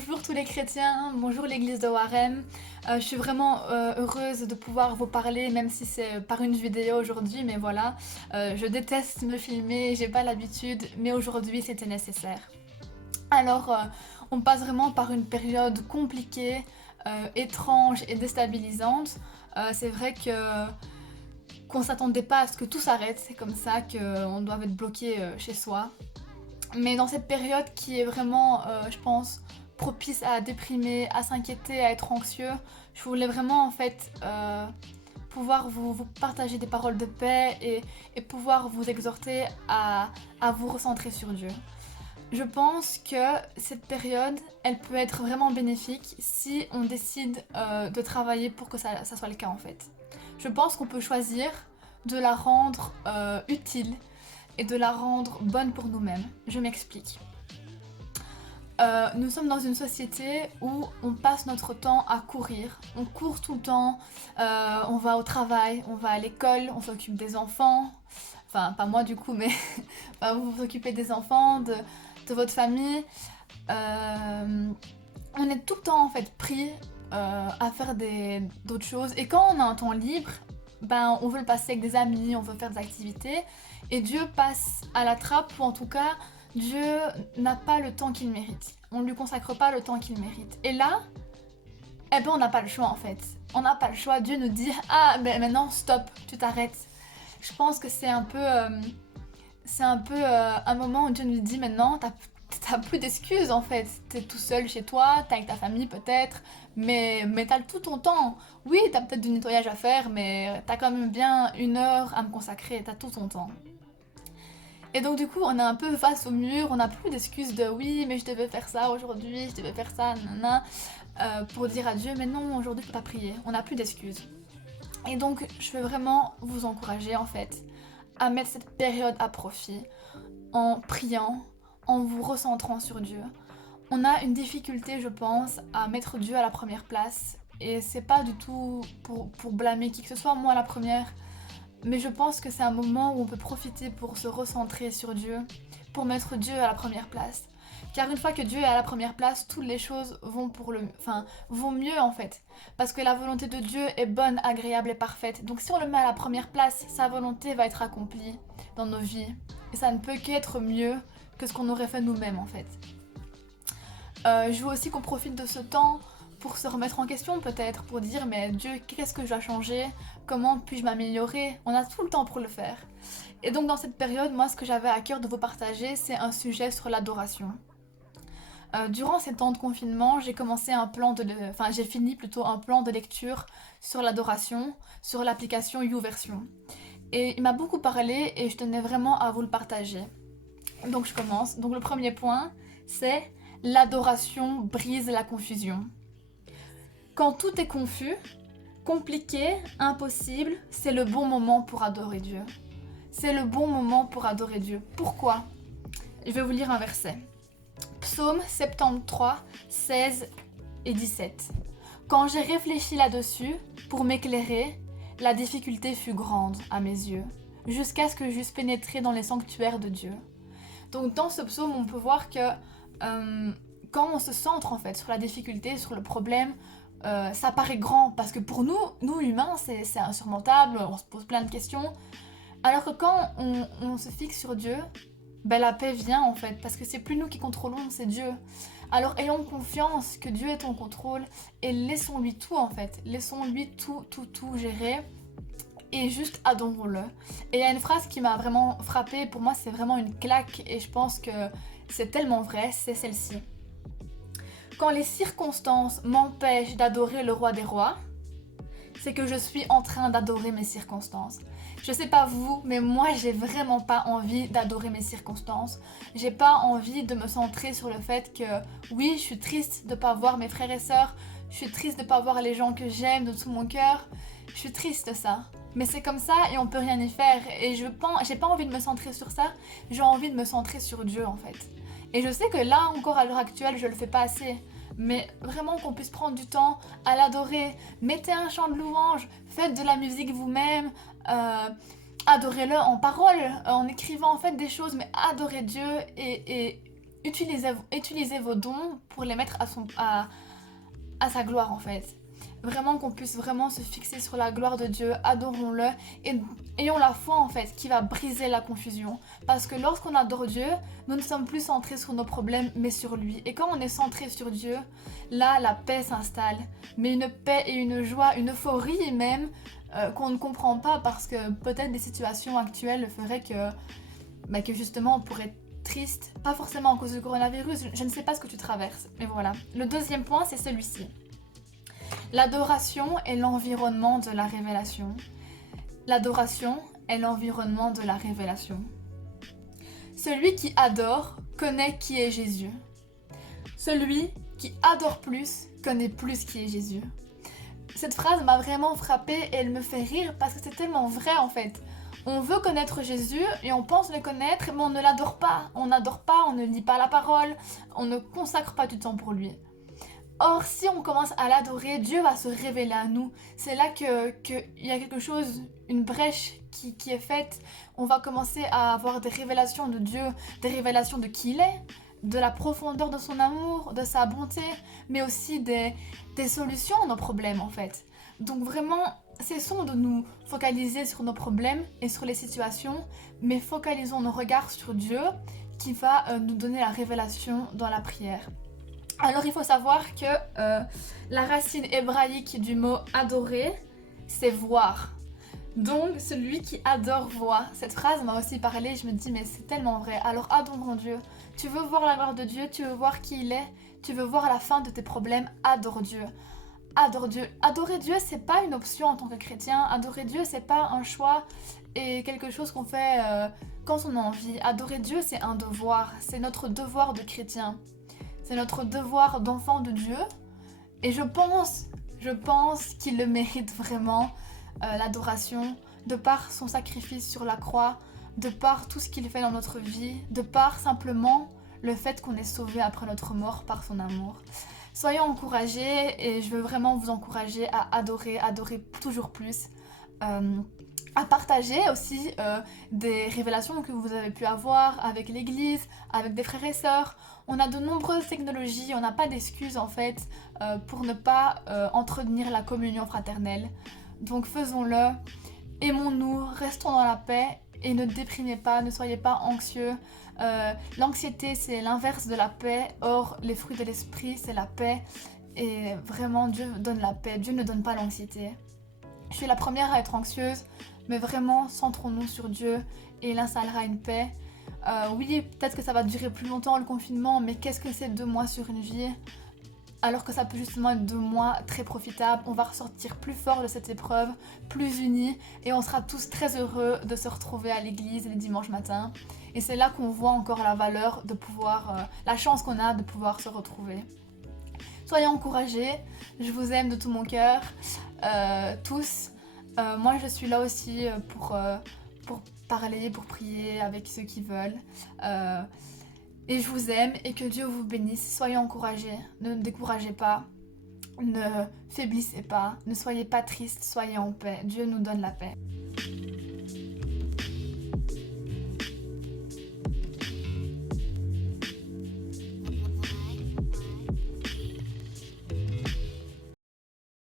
Bonjour tous les chrétiens, bonjour l'église de Warem. Je suis vraiment heureuse de pouvoir vous parler, même si c'est par une vidéo aujourd'hui, mais voilà. Je déteste me filmer, j'ai pas l'habitude, mais aujourd'hui c'était nécessaire. Alors, on passe vraiment par une période compliquée, étrange et déstabilisante. C'est vrai que qu'on s'attendait pas à ce que tout s'arrête, c'est comme ça qu'on doit être bloqué chez soi. Mais dans cette période qui est vraiment, je pense, propice à déprimer, à s'inquiéter, à être anxieux, je voulais vraiment en fait pouvoir vous partager des paroles de paix et pouvoir vous exhorter à vous recentrer sur Dieu. Je pense que cette période, elle peut être vraiment bénéfique si on décide de travailler pour que ça soit le cas en fait. Je pense qu'on peut choisir de la rendre utile et de la rendre bonne pour nous-mêmes. Je m'explique. Nous sommes dans une société où on passe notre temps à courir. On court tout le temps, on va au travail, on va à l'école, on s'occupe des enfants. Enfin, pas moi du coup, mais vous vous occupez des enfants, de votre famille. On est tout le temps en fait pris à faire d'autres choses. Et quand on a un temps libre, ben, on veut le passer avec des amis, on veut faire des activités. Et Dieu passe à la trappe, ou en tout cas, Dieu n'a pas le temps qu'il mérite. On ne lui consacre pas le temps qu'il mérite. Et là, eh ben on n'a pas le choix en fait. On n'a pas le choix. Dieu nous dit ah ben maintenant stop, tu t'arrêtes. Je pense que c'est un peu un moment où Dieu nous dit maintenant t'as plus d'excuses en fait. T'es tout seul chez toi, t'es avec ta famille peut-être, mais t'as tout ton temps. Oui, t'as peut-être du nettoyage à faire, mais t'as quand même bien 1 heure à me consacrer, t'as tout ton temps. Et donc du coup, on est un peu face au mur, on n'a plus d'excuses de oui, mais je devais faire ça aujourd'hui, je devais faire ça, nanana, pour dire à Dieu, mais non, aujourd'hui je peux pas prier, on n'a plus d'excuses. Et donc, je veux vraiment vous encourager en fait à mettre cette période à profit en priant, en vous recentrant sur Dieu. On a une difficulté, je pense, à mettre Dieu à la première place. Et c'est pas du tout pour blâmer qui que ce soit, moi la première. Mais je pense que c'est un moment où on peut profiter pour se recentrer sur Dieu, pour mettre Dieu à la première place. Car une fois que Dieu est à la première place, toutes les choses vont mieux en fait. Parce que la volonté de Dieu est bonne, agréable et parfaite. Donc si on le met à la première place, sa volonté va être accomplie dans nos vies. Et ça ne peut qu'être mieux que ce qu'on aurait fait nous-mêmes en fait. Je veux aussi qu'on profite de ce temps pour se remettre en question peut-être, pour dire mais Dieu, qu'est-ce que je dois changer? Comment puis-je m'améliorer? On a tout le temps pour le faire. Et donc dans cette période, moi ce que j'avais à cœur de vous partager, c'est un sujet sur l'adoration. Durant ces temps de confinement, j'ai fini plutôt un plan de lecture sur l'adoration, sur l'application YouVersion. Et il m'a beaucoup parlé et je tenais vraiment à vous le partager. Donc je commence. Donc le premier point, c'est l'adoration brise la confusion. Quand tout est confus, compliqué, impossible, c'est le bon moment pour adorer Dieu. C'est le bon moment pour adorer Dieu. Pourquoi? Je vais vous lire un verset. Psaume 73, 16 et 17. Quand j'ai réfléchi là-dessus, pour m'éclairer, la difficulté fut grande à mes yeux, jusqu'à ce que j'eusse pénétré dans les sanctuaires de Dieu. Donc dans ce psaume, on peut voir que quand on se centre en fait sur la difficulté, sur le problème, ça paraît grand parce que pour nous humains, c'est insurmontable, on se pose plein de questions. Alors que quand on se fixe sur Dieu, ben la paix vient en fait, parce que c'est plus nous qui contrôlons, c'est Dieu. Alors ayons confiance que Dieu est en contrôle et laissons-lui tout en fait, laissons-lui tout gérer et juste adorons-le. Et il y a une phrase qui m'a vraiment frappée, pour moi c'est vraiment une claque et je pense que c'est tellement vrai, c'est celle-ci. Quand les circonstances m'empêchent d'adorer le roi des rois, c'est que je suis en train d'adorer mes circonstances. Je sais pas vous, mais moi j'ai vraiment pas envie d'adorer mes circonstances. J'ai pas envie de me centrer sur le fait que oui, je suis triste de pas voir mes frères et sœurs, je suis triste de pas voir les gens que j'aime de tout mon cœur. Je suis triste de ça. Mais c'est comme ça et on peut rien y faire. Et j'ai pas envie de me centrer sur ça, j'ai envie de me centrer sur Dieu en fait. Et je sais que là encore à l'heure actuelle, je le fais pas assez. Mais vraiment qu'on puisse prendre du temps à l'adorer. Mettez un chant de louange, faites de la musique vous-même, adorez-le en parole, en écrivant en fait des choses, mais adorez Dieu et utilisez vos dons pour les mettre à sa gloire en fait. Vraiment qu'on puisse vraiment se fixer sur la gloire de Dieu, adorons-le et ayons la foi en fait qui va briser la confusion. Parce que lorsqu'on adore Dieu, nous ne sommes plus centrés sur nos problèmes mais sur lui. Et quand on est centré sur Dieu, là la paix s'installe. Mais une paix et une joie, une euphorie même qu'on ne comprend pas parce que peut-être des situations actuelles feraient que justement on pourrait être triste. Pas forcément à cause du coronavirus, je ne sais pas ce que tu traverses. Mais voilà. Le deuxième point c'est celui-ci. L'adoration est l'environnement de la révélation. L'adoration est l'environnement de la révélation. Celui qui adore connaît qui est Jésus. Celui qui adore plus connaît plus qui est Jésus. Cette phrase m'a vraiment frappée et elle me fait rire parce que c'est tellement vrai en fait. On veut connaître Jésus et on pense le connaître mais on ne l'adore pas. On n'adore pas, on ne lit pas la parole, on ne consacre pas du temps pour lui. Or, si on commence à l'adorer, Dieu va se révéler à nous. C'est là qu'il y a quelque chose, une brèche qui est faite. On va commencer à avoir des révélations de Dieu, des révélations de qui il est, de la profondeur de son amour, de sa bonté, mais aussi des solutions à nos problèmes en fait. Donc vraiment, cessons de nous focaliser sur nos problèmes et sur les situations, mais focalisons nos regards sur Dieu qui va nous donner la révélation dans la prière. Alors il faut savoir que la racine hébraïque du mot adorer, c'est voir. Donc celui qui adore voit. Cette phrase m'a aussi parlé, je me dis mais c'est tellement vrai. Alors adorons Dieu. Tu veux voir la gloire de Dieu, tu veux voir qui il est, tu veux voir la fin de tes problèmes, adore Dieu. Adore Dieu. Adorer Dieu, c'est pas une option en tant que chrétien. Adorer Dieu, c'est pas un choix et quelque chose qu'on fait quand on a envie. Adorer Dieu, c'est un devoir. C'est notre devoir de chrétien. C'est notre devoir d'enfant de Dieu. Et je pense qu'il le mérite vraiment, l'adoration, de par son sacrifice sur la croix, de par tout ce qu'il fait dans notre vie, de par simplement le fait qu'on est sauvé après notre mort par son amour. Soyons encouragés et je veux vraiment vous encourager à adorer toujours plus. À partager aussi des révélations que vous avez pu avoir avec l'église, avec des frères et sœurs. On a de nombreuses technologies, on n'a pas d'excuses en fait pour ne pas entretenir la communion fraternelle. Donc faisons-le, aimons-nous, restons dans la paix et ne déprimez pas, ne soyez pas anxieux. L'anxiété c'est l'inverse de la paix, or les fruits de l'esprit c'est la paix et vraiment Dieu donne la paix, Dieu ne donne pas l'anxiété. Je suis la première à être anxieuse, mais vraiment centrons-nous sur Dieu et il installera une paix. Oui, peut-être que ça va durer plus longtemps le confinement, mais qu'est-ce que c'est 2 mois sur une vie? Alors que ça peut justement être 2 mois très profitables, on va ressortir plus fort de cette épreuve, plus unis, et on sera tous très heureux de se retrouver à l'église les dimanches matins. Et c'est là qu'on voit encore la valeur de pouvoir, la chance qu'on a de pouvoir se retrouver. Soyez encouragés, je vous aime de tout mon cœur, tous. Moi je suis là aussi pour parler, pour prier avec ceux qui veulent. Et je vous aime et que Dieu vous bénisse. Soyez encouragés, ne découragez pas, ne faiblissez pas, ne soyez pas tristes, soyez en paix. Dieu nous donne la paix.